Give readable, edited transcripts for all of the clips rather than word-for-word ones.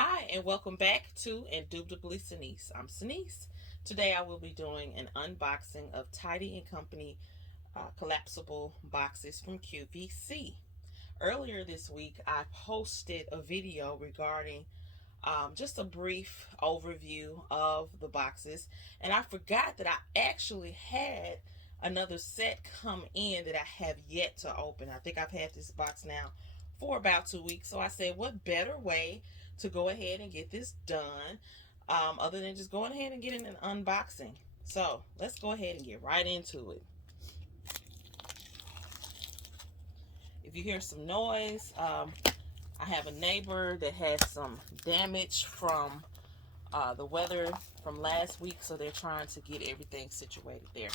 Hi, and welcome back to Indubitably Sanice. I'm Sanice. Today I will be doing an unboxing of Tidy and Company collapsible boxes from QVC. Earlier this week, I posted a video regarding just a brief overview of the boxes, and I forgot that I actually had another set come in that I have yet to open. I think I've had this box now for about 2 weeks, so I said, what better way to go ahead and get this done other than just going ahead and getting an unboxing. So let's go ahead and get right into it. If you hear some noise, I have a neighbor that has some damage from the weather from last week, so they're trying to get everything situated there.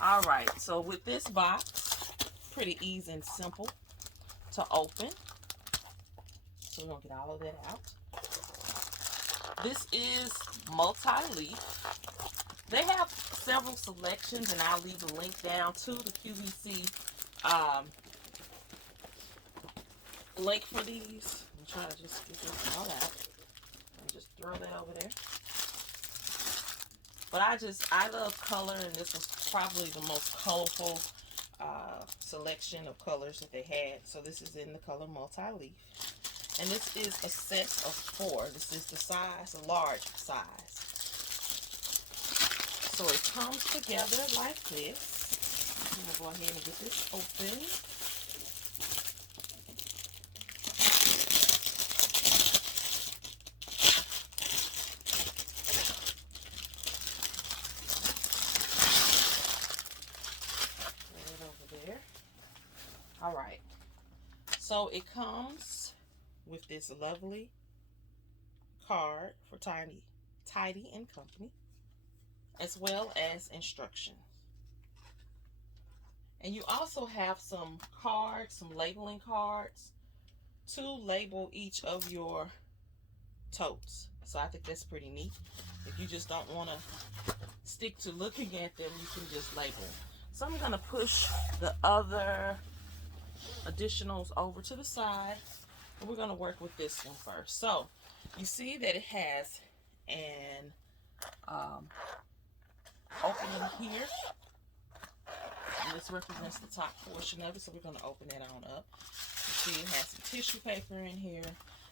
All right, so with this box, pretty easy and simple to open. So we're gonna get all of that out. This is multi-leaf. They have several selections, and I'll leave a link down to the QVC link for these. I'm trying to just get this all out and just throw that over there. But I love color, and this was probably the most colorful selection of colors that they had. So this is in the color multi-leaf. And this is a set of 4. This is the size, a large size. So it comes together like this. I'm going to go ahead and get this open. Put it over there. All right. So it comes with this lovely card for Tidy and Company, as well as instructions. And you also have some cards, some labeling cards to label each of your totes. So I think that's pretty neat. If you just don't want to stick to looking at them, you can just label them. So I'm going to push the other additionals over to the side, and we're going to work with this one first. So you see that it has an opening here, and this represents the top portion of it, so we're going to open that on up. You see it has some tissue paper in here,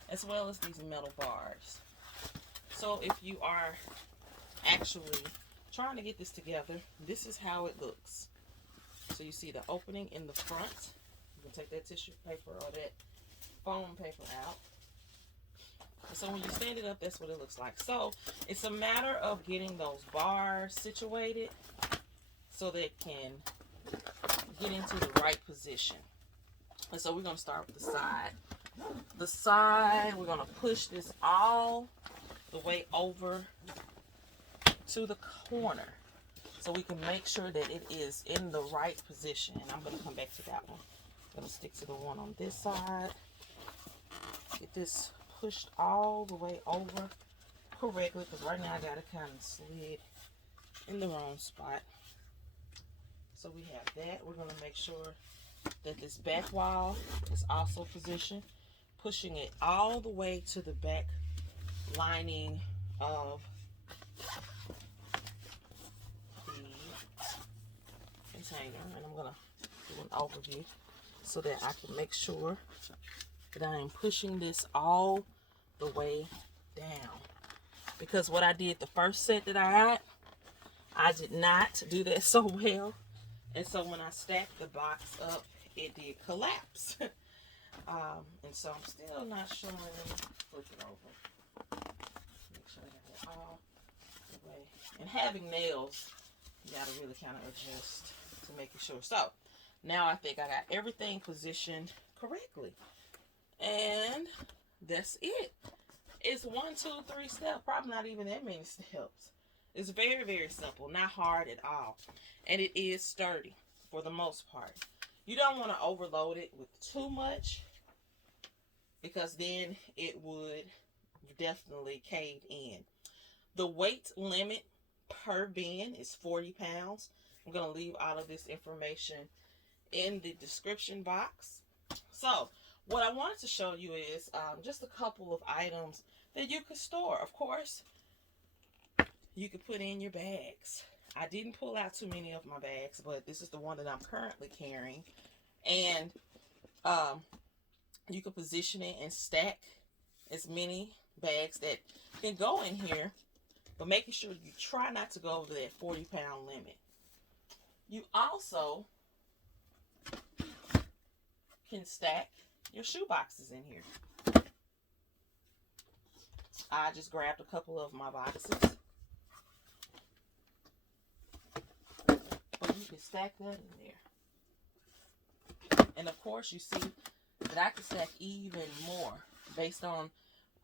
as well as these metal bars. So if you are actually trying to get this together, this is how it looks. So you see the opening in the front. You can take that tissue paper or that foam paper out. And so when you stand it up, that's what it looks like. So it's a matter of getting those bars situated so they can get into the right position. And so we're going to start with the side. The side, we're going to push this all the way over to the corner so we can make sure that it is in the right position. And I'm going to come back to that one. I'm going to stick to the one on this side. Get this pushed all the way over correctly, because right now I got it kind of slid in the wrong spot. So we have that. We're going to make sure that this back wall is also positioned, pushing it all the way to the back lining of the container. And I'm going to do an overview so that I can make sure that I am pushing this all the way down. Because what I did the first set that I got, I did not do that so well. And so when I stacked the box up, it did collapse. And so I'm still not sure. Let me flip it over. Make sure I got it all the way. And having nails, you got to really kind of adjust to making sure. So now I think I got everything positioned correctly. And that's it. It's 1, 2, 3 steps. Probably not even that many steps. It's very, very simple. Not hard at all. And it is sturdy for the most part. You don't want to overload it with too much, because then it would definitely cave in. The weight limit per bin is 40 pounds. I'm going to leave all of this information in the description box. So what I wanted to show you is just a couple of items that you could store. Of course, you could put in your bags. I didn't pull out too many of my bags, but this is the one that I'm currently carrying. And you can position it and stack as many bags that can go in here, but making sure you try not to go over that 40-pound limit. You also can stack your shoe boxes in here. I just grabbed a couple of my boxes. But you can stack that in there. And of course, you see that I can stack even more based on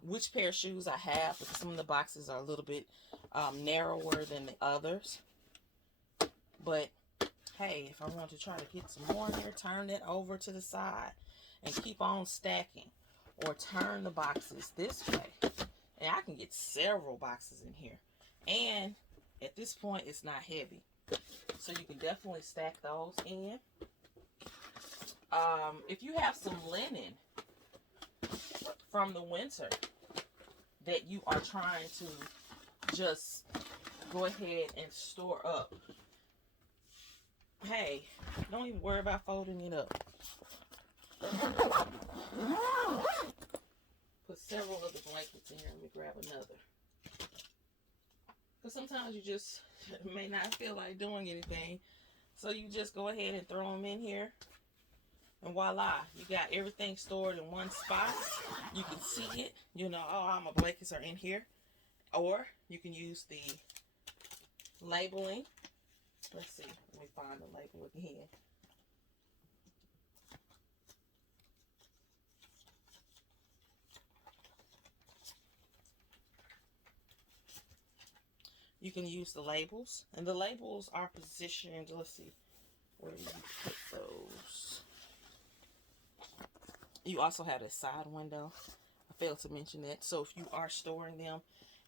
which pair of shoes I have, because some of the boxes are a little bit narrower than the others. But hey, if I want to try to get some more in here, turn that over to the side and keep on stacking, or turn the boxes this way, and I can get several boxes in here. And at this point, it's not heavy, so you can definitely stack those in. If you have some linen from the winter that you are trying to just go ahead and store up, hey, don't even worry about folding it up. Put several of the blankets in here. Let me grab another. Because sometimes you just may not feel like doing anything. So you just go ahead and throw them in here. And voila, you got everything stored in one spot. You can see it. You know, oh, all my blankets are in here. Or you can use the labeling. Let's see. Let me find the label again. You can use the labels, and the labels are positioned. Let's see, where do you put those? You also have a side window. I failed to mention that. So if you are storing them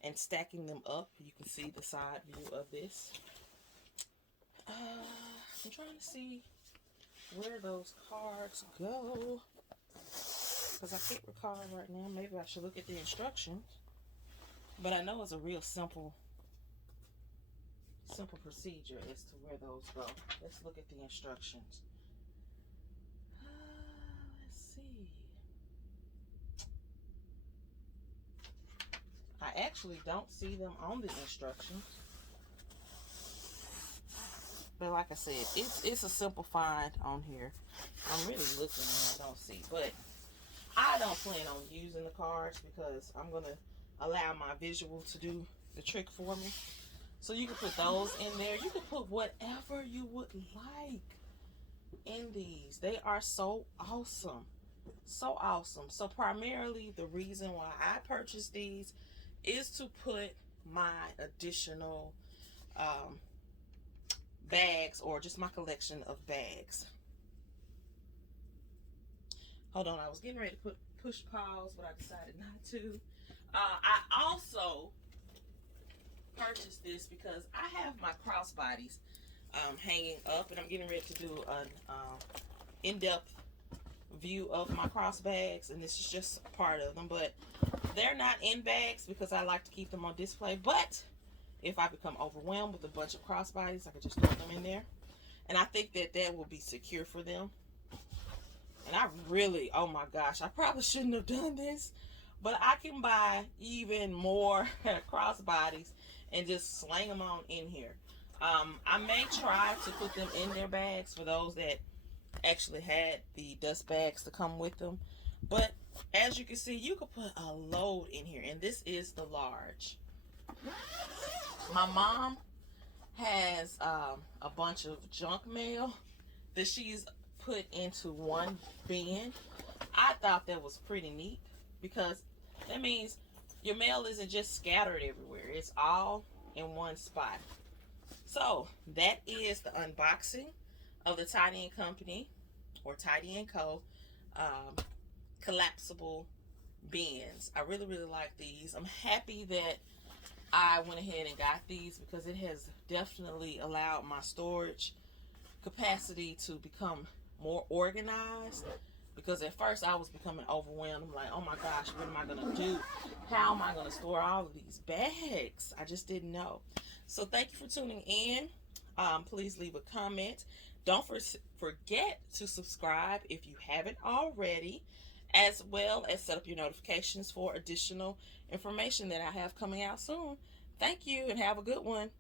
and stacking them up, you can see the side view of this. I'm trying to see where those cards go, because I can't recall right now. Maybe I should look at the instructions. But I know it's a real simple procedure as to where those go. Let's look at the instructions. Let's see. I actually don't see them on the instructions. But like I said, it's a simple find on here. I'm really looking and I don't see. But I don't plan on using the cards because I'm going to allow my visual to do the trick for me. So you can put those in there. You can put whatever you would like in these. They are so awesome. So awesome. So primarily the reason why I purchased these is to put my additional bags, or just my collection of bags. Hold on, I was getting ready to push pause, but I decided not to. I also purchased this because I have my crossbodies hanging up, and I'm getting ready to do an in-depth view of my cross bags, and this is just part of them. But they're not in bags because I like to keep them on display. But if I become overwhelmed with a bunch of crossbodies, I can just throw them in there, and I think that will be secure for them. And I really, oh my gosh, I probably shouldn't have done this, but I can buy even more crossbodies and just slang them on in here. I may try to put them in their bags for those that actually had the dust bags to come with them. But as you can see, you can put a load in here, and this is the large. My mom has a bunch of junk mail that she's put into one bin. I thought that was pretty neat because that means your mail isn't just scattered everywhere. It's all in one spot. So that is the unboxing of the Tidy & Company, or Tidy & Co. Collapsible bins. I really like these. I'm happy that I went ahead and got these because it has definitely allowed my storage capacity to become more organized. because at first I was becoming overwhelmed. I'm like, oh my gosh, what am I going to do? How am I going to store all of these bags? I just didn't know. So thank you for tuning in. Please leave a comment. Don't forget to subscribe if you haven't already, as well as set up your notifications for additional information that I have coming out soon. Thank you and have a good one.